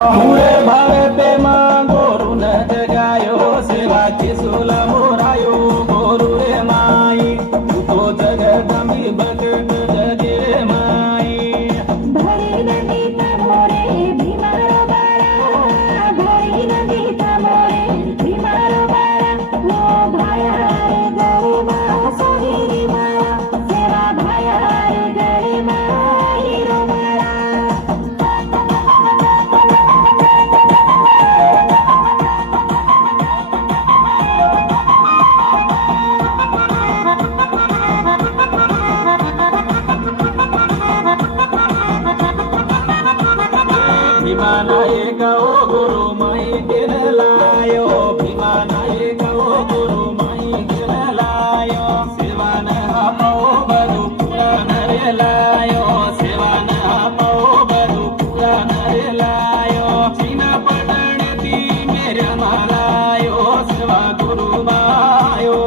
पुरे भारते गोरु न जगायो सेवाची सोला मोरायो गोरु रे माई तू तो जगदंबी बगट जगे माई भरी नदी तमोरे भीमारो बाळा भरी नदी तमोरे भीमारो बाळा लो भाया रे गरीबा सोहिरी माळा सेवा भाया रे गरीबा हिरो माळा भीमानाये गाओ गुरु माई केन लायो भीमानाये गाओ गुरु माई केन लायो सेवान आपो बधु पुराण रे लायो सेवान आपो बधु पुराण रे लायो सीना पडणती मेऱ्या मालायो सेवा गुरु मायो